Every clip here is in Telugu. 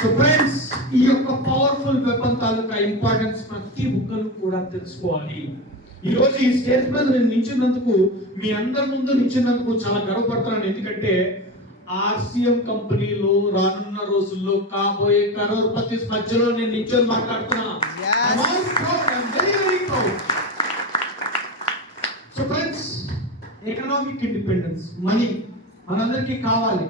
సో ఫ్రెండ్స్, ఈ యొక్క పవర్ఫుల్ వెపన్ తాలూకా ఇంపార్టెన్స్ ప్రతి ఒక్కరు కూడా తెలుసుకోవాలి. ఈ రోజు ఈ స్టేజ్ మీద నేను నిల్చున్నందుకు, మీ అందరి ముందు నిల్చున్నందుకు చాలా గర్వపడుతున్నాను. ఎందుకంటే ఆర్సిఎం కంపెనీలో రానున్న రోజుల్లో కాబోయే కరోర్పతి మధ్యలో నేను నిల్చొని మాట్లాడుతున్నా. So friends, economic independence, money మనందరికీ కావాలి.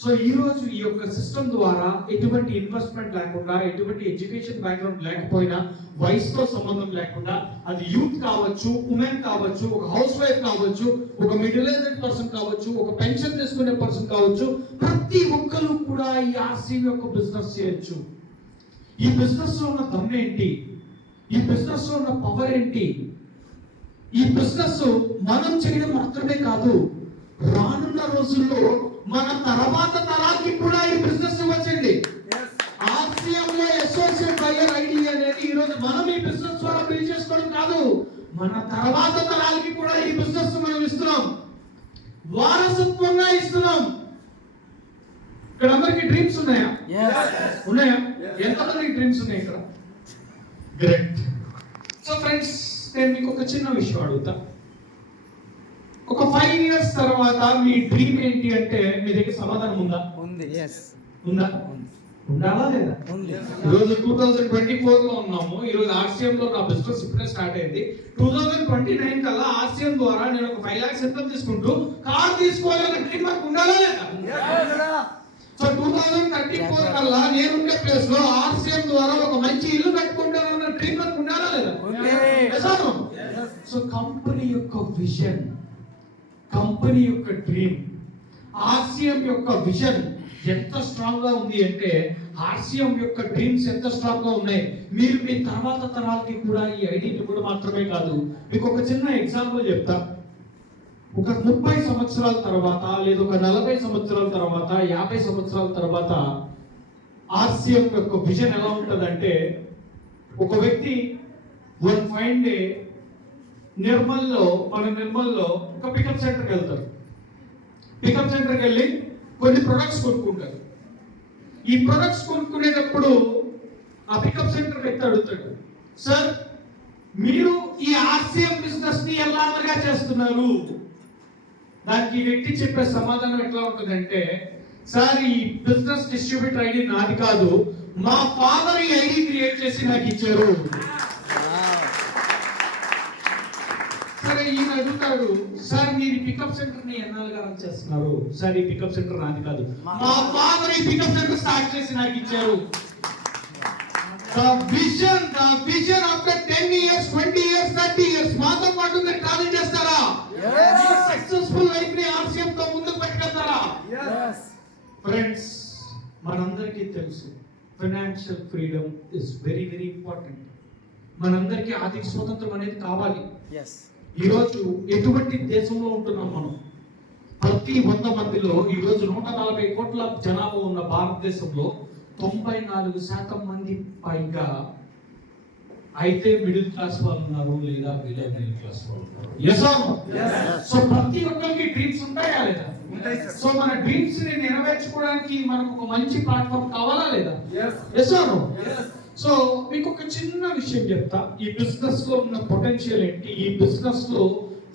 సో ఈ రోజు ఈ యొక్క సిస్టమ్ ద్వారా ఎటువంటి ఇన్వెస్ట్మెంట్ లేకుండా, ఎటువంటి ఎడ్యుకేషన్ బ్యాక్గ్రౌండ్ లేకపోయినా, వయసుతో సంబంధం లేకుండా, అది యూత్ కావచ్చు, ఉమెన్ కావచ్చు, ఒక హౌస్ వైఫ్ కావచ్చు, ఒక మిడిల్ ఏజ్డ్ పర్సన్ కావచ్చు, ఒక పెన్షన్ తీసుకునే పర్సన్ కావచ్చు, ప్రతి ఒక్కరు కూడా ఈ ఆర్సీ యొక్క బిజినెస్ చేయొచ్చు. ఈ బిజినెస్ లో ఉన్న దమ్ ఏంటి, ఈ బిజినెస్ లో ఉన్న పవర్ ఏంటి, ఈ బిజినెస్ మనం చేయడం మాత్రమే కాదు, రానున్న రోజుల్లో మన తర్వాత తరాలకి కూడా ఈ బిజినెస్ ఇవ్వచ్చండి. ఆర్సీఎం లో అసోసియేట్ బయ్యర్ ఐడి అనేది ఈ రోజు మనం ఈ బిజినెస్ ద్వారా బిల్డ్ చేసుకోవడం కాదు, మన తర్వాత తరాలకి కూడా ఈ బిజినెస్ మనం ఇస్తున్నాం, వారసత్వంగా ఇస్తున్నాం. ఇక్కడ అందరికి డ్రీమ్స్ ఉన్నాయా? ఉన్నాయా? ఎంతమందికి డ్రీమ్స్ ఉన్నాయి ఇక్కడ? గ్రేట్. సో ఫ్రెండ్స్, నేను మీకు ఒక చిన్న విషయం అడుగుతా. ఒక 5 years తర్వాత మీ డ్రీమ్ ఏంటి అంటే మీ దగ్గర సమాధానం ఉందా? ఉంది. ఉందా? ఉండాలా లేదా? ఈరోజు 2024 లో ఉన్నాము. ఈరోజు ఆర్సీఎం లో నా బిజినెస్ ఇప్పుడే స్టార్ట్ అయింది. 2029 కల్లా ఆర్సీఎం ద్వారా నేను ఒక 5 lakhs ఇన్కమ్ తీసుకుంటూ కార్ తీసుకోవాలన్న డ్రీమ్ నాకు ఉండాలా లేదా? సో 2034 కల్లా నేనుండే ప్లేస్ లో ఆర్సీఎం ద్వారా ఒక మంచి ఇల్లు కట్టుకుంటానన్న డ్రీమ్ నాకు ఉండాలా లేదా? సో కంపెనీ యొక్క విజన్, కంపెనీ యొక్క డ్రీమ్, ఆర్సీఎం యొక్క విజన్ ఎంత స్ట్రాంగ్ గా ఉంది అంటే, ఆర్సీఎం యొక్క డ్రీమ్స్ ఎంత స్ట్రాంగ్ గా ఉన్నాయి. మీరు మీ తర్వాత తరాలకి కూడా ఈ ఐడియాని కూడా మాత్రమే కాదు. మీకు ఒక చిన్న ఎగ్జాంపుల్ చెప్తా. ఒక 30 సంవత్సరాల తర్వాత, లేదా ఒక 40 సంవత్సరాల తర్వాత, 50 సంవత్సరాల తర్వాత ఆర్సీఎం యొక్క విజన్ ఎలా ఉంటుందంటే, ఒక వ్యక్తి వన్ ఫైన్ డే నిర్మల్లో ఒక పికప్ సెంటర్కి వెళ్తారు. పికప్ సెంటర్కి వెళ్ళి కొన్ని ప్రొడక్ట్స్ కొనుక్కుంటారు. ఈ ప్రొడక్ట్స్ కొనుక్కునేటప్పుడు ఆ పికప్ సెంటర్ వ్యక్తి అడుగుతాడు, సార్ మీరు ఈ ఆర్సీఎం బిజినెస్ ని ఎలాగా చేస్తున్నారు? దానికి ఈ వ్యక్తి చెప్పే సమాధానం ఎట్లా ఉంటుందంటే, సార్ ఈ బిజినెస్ డిస్ట్రిబ్యూటర్ ఐడి నాది కాదు, మా ఫాదర్ ఈ ఐడి క్రియేట్ చేసి నాకు ఇచ్చారు. సరే, ఈయన అడుగుతాడు, సార్ మీరు పికప్ సెంటర్ ని ఎన్నాళ్ళుగా రన్ చేస్తున్నారు? సార్ ఈ పికప్ సెంటర్ నాది కాదు, మా ఫాదర్ ఈ పికప్ సెంటర్ స్టార్ట్ చేసి నాకు ఇచ్చారు. The vision after 10 years, 20 years, 30 years మాతో పాటు మీరు ట్రావెల్ చేస్తారా? సక్సెస్ఫుల్ లైఫ్ ని ఆర్సీఎం తో ముందుకు పెట్టగలుగుతారా? ఫ్రెండ్స్, మనందరికీ తెలుసు financial freedom is very very important. మనందరికీ ఆర్థిక స్వతంత్రం అనేది కావాలి. ఈరోజు ఎటువంటి దేశంలో ఉంటున్నాం మనం? ప్రతి 100 మందిలో ఈరోజు 140 కోట్ల జనాభా ఉన్న భారతదేశంలో 94% మంది పైగా అయితే మిడిల్ క్లాస్ వాళ్ళు ఉన్నారు, లేదా బిలో మిడిల్ క్లాస్ వాళ్ళు ఉన్నారు. సో ప్రతి ఒక్కరికి డ్రీమ్స్ ఉంటాయా లేదా? సో మన డ్రీమ్స్ ని నెరవేర్చుకోవడానికి మనకు ఒక మంచి ప్లాట్ఫామ్ కావాలా లేదా? సో మీకు ఒక చిన్న విషయం చెప్తా. ఈ బిజినెస్ లో ఉన్న పొటెన్షియల్ ఏంటి, ఈ బిజినెస్ లో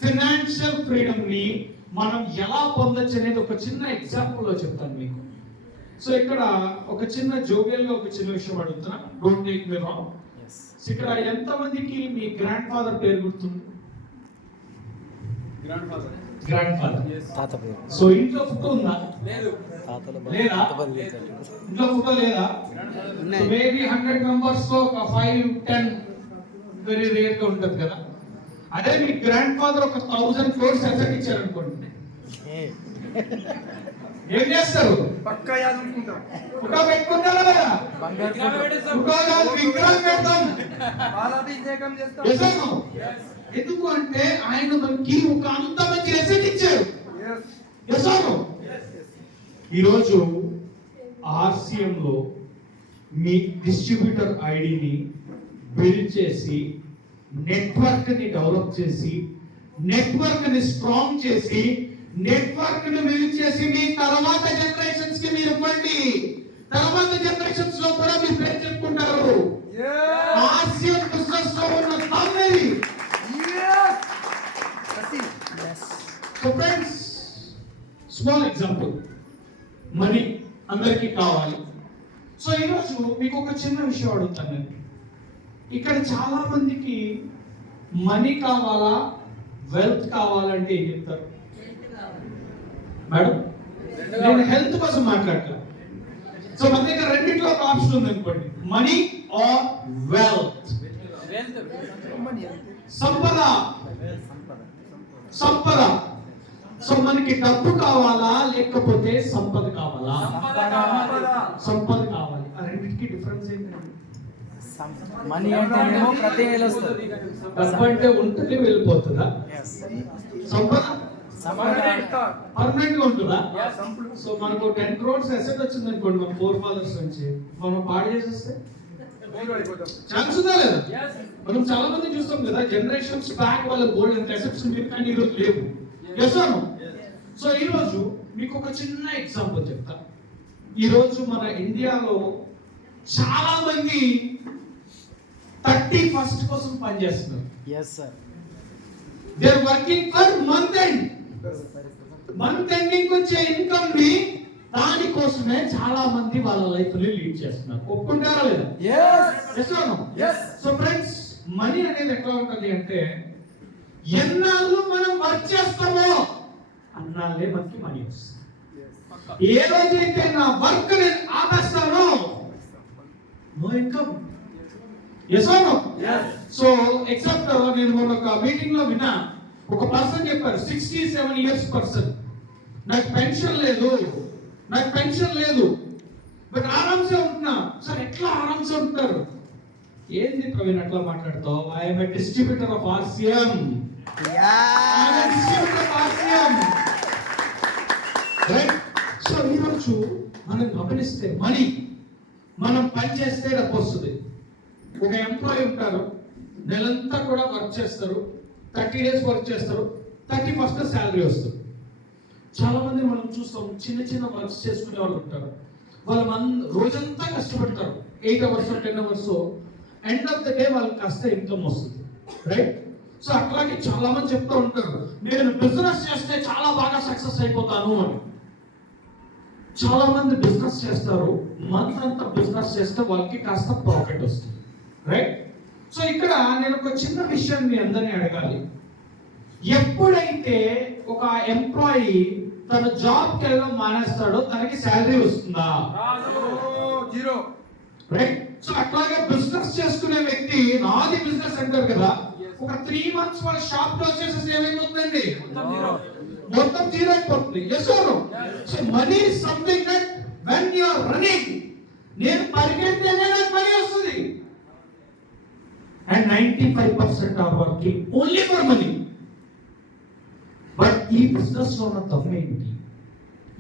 ఫైనాన్షియల్ ఫ్రీడమ్ ని మనం ఎలా పొందొచ్చు అనేది ఒక చిన్న ఎగ్జాంపుల్ లో చెప్తాను మీకు. సో ఇక్కడ ఒక చిన్న జోవియల్ గా ఒక చిన్న విషయం అడుగుతున్నా, డోంట్ టేక్ మీ రాంగ్. ఇక్కడ ఎంత మందికి మీ గ్రాండ్ ఫాదర్ పేరు గుర్తుంది? Grand father. సో ఇంట్లో ఫోటో ఉందా? లేదా? ఇంట్లో ఫోటో లేదా? మేబీ 100 మెంబర్స్ లో ఒక 5-10 వెరీ రేర్ గా ఉంటుంది కదా. అదే మీ గ్రాండ్ ఫాదర్ ఒక 1000 crores అసెట్ ఇచ్చారు అనుకోండి, ఏం చేస్తారు? పక్కా యాదనుకుంటాం. ఫోటో పెట్టుకుంటారా లేదా? ఫోటో కాదు, విగ్రహం పెడతాం, పాలాభిషేకం చేస్తాం. ఎందుకు అంటే ఆయన మనకి ఒక అంత మంచి అసెట్ ఇచ్చారు. ఈరోజు ఆర్సీఎం లో మీ డిస్ట్రిబ్యూటర్ ఐడిని బిల్డ్ చేసి, నెట్వర్క్ ని డెవలప్ చేసి, నెట్వర్క్ ని స్ట్రాంగ్ చేసి, నెట్వర్క్ ని బిల్డ్ చేసి మీ తర్వాత జనరేషన్స్ కి మీరు ఇవ్వండి. తర్వాత జనరేషన్స్ లో కూడా మీ పేరు చెప్పుకుంటారు. ఆసియన్ బిజినెస్ లో ఉన్న తమ్మిది. So friends, small example, money అందరికీ కావాలి. సో ఈరోజు మీకు ఒక చిన్న విషయం అడుగుతాను నేను. ఇక్కడ చాలా మందికి మనీ కావాలా, వెల్త్ కావాలంటే ఏం చెప్తారు మేడం? నేను హెల్త్ కోసం మాట్లాడతా. సో మన దగ్గర రెండింటిలో ఒక ఆప్షన్ ఉంది అనుకోండి, మనీ ఆర్ వెల్త్. సంపద, సంపద. సో మనకి డబ్బు కావాలా లేకపోతే సంపద కావాలా? సంపద కావాలి. ఆ రెండింటికి డిఫరెన్స్ ఏంటండి? మనీ అంటేనేమో ప్రతి నెల వస్తుంది, డబ్బు అంటే ఉంటుంది వెళ్ళిపోతుందా? సంపద పర్మనెంట్ గా ఉంటుందా? సో మనకు 10 crores అసెట్ వచ్చింది అనుకోండి మన ఫోర్ ఫాదర్స్ నుంచి, మనం పాడు చేసేస్తే ఛాన్స్ ఉందా లేదా? మనం చాలా మంది చూస్తాం కదా, జనరేషన్స్ బ్యాక్ వాళ్ళ గోల్డ్ అండ్ అసెట్స్ ఉండేవి కానీ ఈరోజు లేవు. చేస్తాను. సో ఈరోజు మీకు ఒక చిన్న ఎగ్జాంపుల్ చెప్తా. ఈరోజు మన ఇండియాలో చాలా మంది 31st కోసం పనిచేస్తున్నారు. They are working for month end. Month ending వచ్చే ఇన్కమ్ ని దానికోసమే చాలా మంది వాళ్ళ లైఫ్ ని లీడ్ చేస్తున్నారు. ఒప్పుకుంటారా లేదా? సో ఫ్రెండ్స్, మనీ అనేది ఎట్లా ఉంటుంది అంటే, ఎన్నాళ్ళు మనం వర్క్ చేస్తామో అన్నాళ్ళే మనకి మనీ వస్తుంది. ఏ రోజైతే నా వర్క్ ని ఆపేస్తానో నో ఇన్కమ్. సో ఎగ్జాంపుల్, నేను మొన్న ఒక మీటింగ్ లో విన్నా, ఒక పర్సన్ చెప్పారు, 67 years పర్సన్, నాకు పెన్షన్ లేదు, నాకు పెన్షన్ లేదు, బట్ ఆరామ్సే ఉంటున్నా. సార్ ఎట్లా ఆరామ్సే ఉంటారు? ఏంది ప్రవీణ్ అట్లా మాట్లాడతావు? I'm a distributor of RCM. So ఈరోజు మనం గమనిస్తే మనీ, మనం పని చేస్తే డబ్బు వస్తుంది. ఒక ఎంప్లాయీ ఉంటారు, నెలంతా కూడా వర్క్ చేస్తారు, 30 days వర్క్ చేస్తారు, 31st శాలరీ వస్తుంది. చాలా మంది మనం చూస్తాం, చిన్న చిన్న వర్క్స్ చేసుకునే వాళ్ళు ఉంటారు, వాళ్ళు రోజంతా కష్టపడతారు, 8 hours 10 hours, end of the day వాళ్ళకి కాస్త ఇన్కమ్ వస్తుంది, రైట్? సో అట్లాగే చాలా మంది చెప్తూ ఉంటారు, నేను బిజినెస్ చేస్తే చాలా బాగా సక్సెస్ అయిపోతాను అని. చాలా మంది బిజినెస్ చేస్తారు, మంత్ అంతా బిజినెస్ చేస్తే వాళ్ళకి కాస్త ప్రాఫిట్ వస్తుంది, రైట్? సో ఇక్కడ నేను ఒక చిన్న విషయం మీ అందరినీ అడగాలి. ఎప్పుడైతే ఒక ఎంప్లాయీ తన జాబ్కి వెళ్ళడం మానేస్తాడో తనకి శాలరీ వస్తుందా? Zero, right? సో అట్లాగే బిజినెస్ చేసుకునే వ్యక్తి, నాది బిజినెస్ అంటారు కదా, ఒక 3 months వాళ్ళ షాప్ క్లోజ్ చేసేసి ఏమైపోతుందండి? మొత్తం జీరో అయిపోతుంది. So money is something that when you are running, నేను పరిగెడితేనే నాకు మనీ వస్తుంది. And 95% are working only for money. But ఈ బిజినెస్ లో ఉన్న దమ్ము ఏంటి?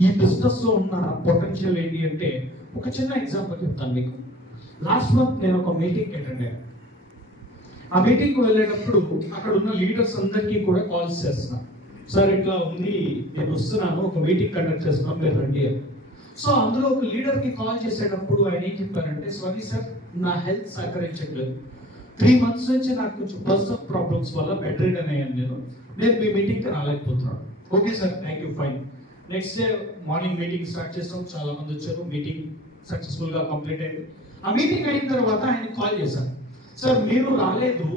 ఈ బిజినెస్ లో ఉన్న పొటెన్షియల్ ఏంటి అంటే, ఒక చిన్న ఎగ్జాంపుల్ చెప్తాను మీకు. లాస్ట్ మంత్ నేను ఒక మీటింగ్ అటెండ్ అయ్యాను. ఆ మీటింగ్ వెళ్ళేటప్పుడు అక్కడ ఉన్న లీడర్స్ అందరికీ కూడా కాల్స్ చేస్తున్నాను, సార్ ఇట్లా ఉంది, నేను వస్తున్నాను, ఒక మీటింగ్ కండక్ట్ చేస్తున్నాం, మీరు రండి అని. సో అందులో ఒక లీడర్కి కాల్ చేసేటప్పుడు ఆయన ఏం చెప్పారంటే, సారీ సార్, నా హెల్త్ సహకరించట్లేదు, 3 months నుంచి నాకు కొంచెం పర్సనల్ ప్రాబ్లమ్స్ వల్ల బెడ్ రిడన్ అయ్యాను, నేను మీ మీటింగ్కి రాలేకపోతున్నాను. Okay sir, thank you, fine. Next day morning meeting start చేసాం, చాలా మంది వచ్చారు, మీటింగ్ సక్సెస్ఫుల్గా కంప్లీట్ అయింది. ఆ మీటింగ్ అయిన తర్వాత ఆయన కాల్ చేశాను, సార్ మీరు రాలేదు,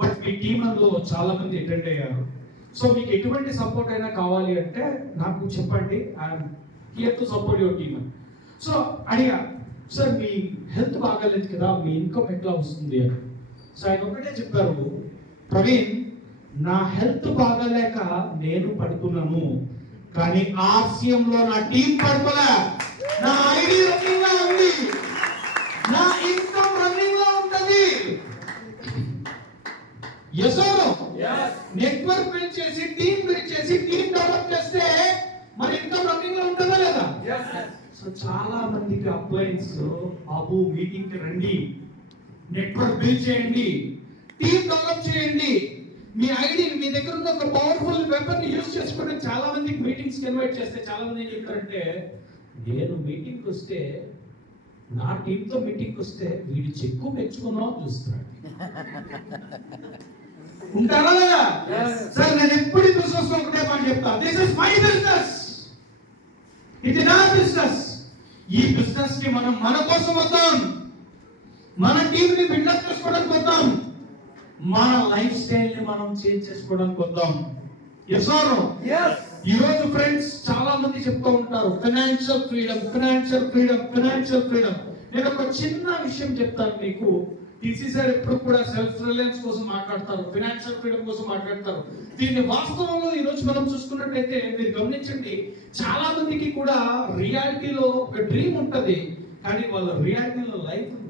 బట్ మీ టీం అందులో చాలా మంది అటెండ్ అయ్యారు, సో మీకు ఎటువంటి సపోర్ట్ అయినా కావాలి అంటే నాకు చెప్పండి, I'm here to support your team అని. సో అడిగా, సార్ మీ హెల్త్ బాగాలేదు కదా, మీ ఇన్కమ్ ఎట్లా వస్తుంది అని. సో ఆయన ఒకటే చెప్పారు, ప్రవీణ్ నా హెల్త్ బాగాలేక నేను పడుకున్నాను, కానీ ఆర్సిఎం లో నా టీం పడుకోలే, నా ఐడి రన్నింగ్ గా ఉంది, నా ఇన్కమ్ రన్నింగ్ గా ఉంటది. నెట్వర్క్ బిల్డ్ చేసి, టీం బిల్డ్ చేసి, టీం డెవలప్ చేస్తే మన ఇన్కమ్ రన్నింగ్ లో ఉంటుందా లేదా? సో చాలా మందికి అప్లయన్స్, బాబు మీటింగ్ కి రండి, నెట్వర్క్ బిల్డ్ చేయండి, టీం డెవలప్ చేయండి, మీ ఐడి మీ దగ్గర ఉన్న ఒక పవర్ఫుల్ వెపన్ యూజ్ చేసుకుని చాలా మందికి మీటింగ్స్ ఇన్వైట్ చేస్తే చాలా మంది ఏం చెప్తారంటే, నేను మీటింగ్కి వస్తే నా టీంతో మీటింగ్కి వస్తే వీడు చెక్కు మెచ్చుకుందాం చూస్తున్నాడు. ఉంటారా లేదా? సార్ నేను ఎప్పుడు బిజినెస్ ఒకటే మాట చెప్తా, దిస్ ఇస్ మై బిజినెస్, ఇది నా బిజినెస్. ఈ బిజినెస్ కి మనం మన కోసం వద్దాం, మన టీం ని బిల్డప్ చేసుకోవడానికి వద్దాం, మన లైఫ్ స్టైల్ ని మనం చేంజ్ చేసుకోవడానికి వద్దాం. Yes or no? ఈ రోజు ఫ్రెండ్స్ చాలా మంది చెప్తూ ఉంటారు financial freedom, financial freedom, financial freedom. నేను ఒక చిన్న విషయం చెప్తాను మీకు. టీసీ సార్ ఎప్పుడు కూడా సెల్ఫ్ రిలయన్స్ కోసం మాట్లాడతారు, ఫైనాన్షియల్ ఫ్రీడమ్ కోసం మాట్లాడతారు. దీన్ని వాస్తవంలో ఈ రోజు మనం చూసుకున్నట్టయితే మీరు గమనించండి, చాలా మందికి కూడా రియాలిటీలో ఒక డ్రీమ్ ఉంటది, కానీ వాళ్ళ రియాలిటీలో